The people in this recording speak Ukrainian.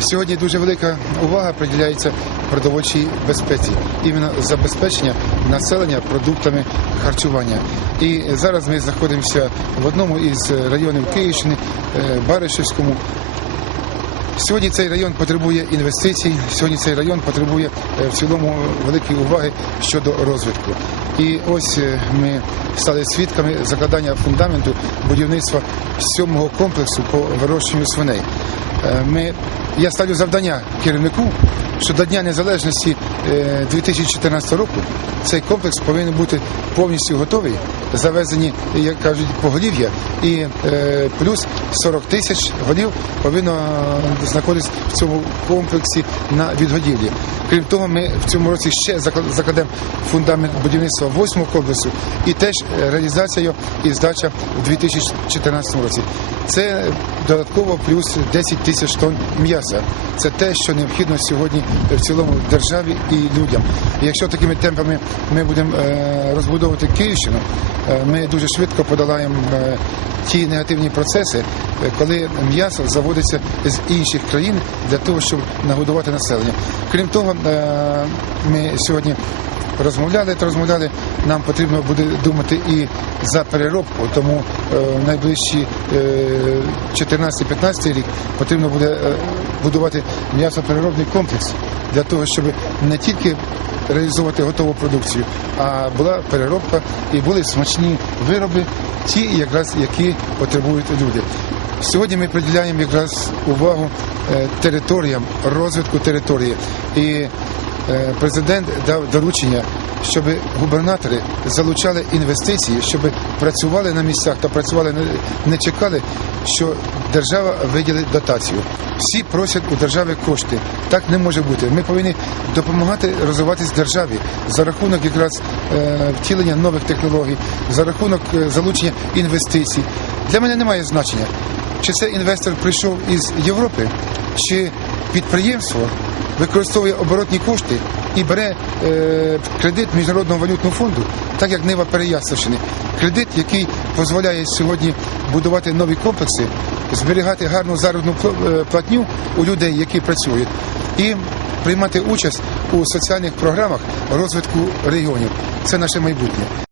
Сьогодні дуже велика увага приділяється продовольчій безпеці, іменно забезпечення населення продуктами харчування. І зараз ми знаходимося в одному із районів Київщини, е, Баришівському. Сьогодні цей район потребує інвестицій. Сьогодні цей район потребує е, в цілому великої уваги щодо розвитку. І ось е, ми стали свідками закладання фундаменту будівництва сьомого комплексу по вирощенню свиней. Ми, я ставлю завдання керівнику, що до Дня Незалежності е, 2014 року цей комплекс повинен бути повністю готовий, завезені, як кажуть, поголів'я, і е, плюс 40 тисяч голів повинно знаходитися в цьому комплексі на відгодівлі. Крім того, ми в цьому році ще закла- закладемо фундамент будівництва восьмого комплексу і теж е, реалізація його і здача в 2014 році. Це додатково плюс 10 тисяч тонн м'яса. Це те, що необхідно сьогодні в цілому державі і людям. І якщо такими темпами ми будемо е, розбудовувати Київщину, е, ми дуже швидко подолаємо е, ті негативні процеси, коли м'ясо заводиться з інших країн для того, щоб нагодувати населення. Крім того, ми сьогодні розмовляли та розмовляли. Нам потрібно буде думати і за переробку, тому е, в найближчі е, 14-15 рік потрібно буде е, будувати м'ясопереробний комплекс для того, щоб не тільки реалізовувати готову продукцію, а була переробка і були смачні вироби, ті, якраз які потребують люди. Сьогодні ми приділяємо якраз увагу е, територіям, розвитку території. І е, президент дав доручення, щоб губернатори залучали інвестиції, щоб працювали на місцях та працювали не- не чекали, що держава виділить дотацію. Всі просять у держави кошти. Так не може бути. Ми повинні допомагати розвиватись державі за рахунок якраз е, втілення нових технологій, за рахунок е, залучення інвестицій. Для мене немає значення, чи це інвестор прийшов із Європи, чи підприємство використовує оборотні кошти і бере е, кредит Міжнародного валютного фонду, так як Нива Переяславщини. Кредит, який дозволяє сьогодні будувати нові комплекси, зберігати гарну заробітну е, платню у людей, які працюють, і приймати участь у соціальних програмах розвитку регіонів. Це наше майбутнє.